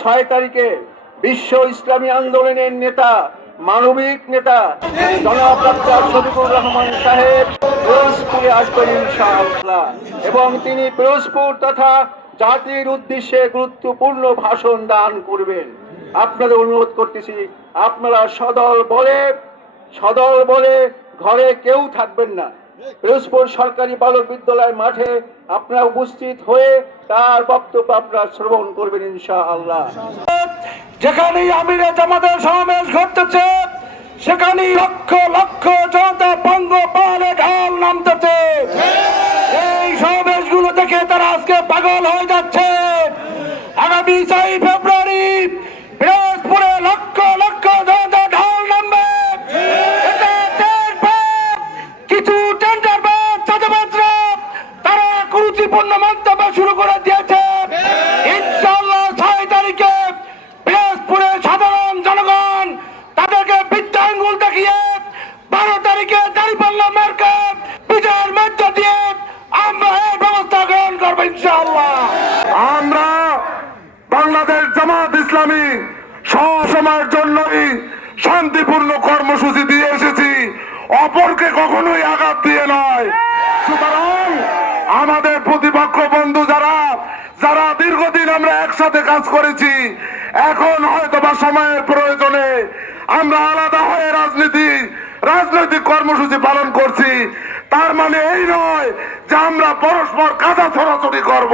ছয় তারিখে বিশ্ব ইসলামী আন্দোলনের নেতা, মানবিক নেতা জনাব ডাক্তার শফিকুর রহমান সাহেব পিরোজপুরে আসবেন ইনশাআল্লাহ, এবং তিনি পিরোজপুর তথা জাতির উদ্দেশ্যে গুরুত্বপূর্ণ ভাষণ দান করবেন। আপনাদের অনুরোধ করতেছি, আপনারা সদল বলে ঘরে কেউ থাকবেন না। পিরোজপুর সরকারি বালক বিদ্যালয় মাঠে আপনারা উপস্থিত হয়ে তার বক্তব্য আপনারা শ্রবণ করবেন ইনশাআল্লাহ। যেখানেই আমিরে জামাতের সমাবেশ ঘটতেছে, সেখানেই লক্ষ লক্ষ জনতা পঙ্গপালে ঢাল নামতেছে। এই সমাবেশগুলো দেখে তারা আজকে পাগল হয়ে যাচ্ছে। আগামী 4 ফেব্রুয়ারি পিরোজপুরে লক্ষ লক্ষ জনতা ঢাল নামবে। কিছু টেন্ডারবাজ চাঁদাবাজরা তারা কুরুচিপূর্ণ মন্তব্য শুরু করে দিয়েছে। ইনশাআল্লাহ 6 তারিখে পিরোজপুরে সাধারণ জনগণ তাদেরকে বৃদ্ধ আঙ্গুল দেখিয়ে 12 তারিখে দাঁড়িপাল্লা মার্কা বিজয়ের মধ্য দিয়ে আমরা এই ব্যবস্থা গ্রহণ করবো ইনশাআল্লাহ। আমরা বাংলাদেশ জামাত ইসলামী সবসময়ের জন্যই শান্তিপূর্ণ কর্মসূচি দিয়ে এসেছি, অপরকে কখনোই আঘাত দিয়ে নয়। সুতরাং আমাদের প্রতিপক্ষ বন্ধু যারা দীর্ঘদিন আমরা একসাথে কাজ করেছি, এখন হয়তোবা সময়ের প্রয়োজনে আমরা আলাদা হয়ে রাজনৈতিক কর্মসূচি পালন করছি। তার মানে এই নয় যে আমরা পরস্পর কাঁধা ছড়াছড়ি করব।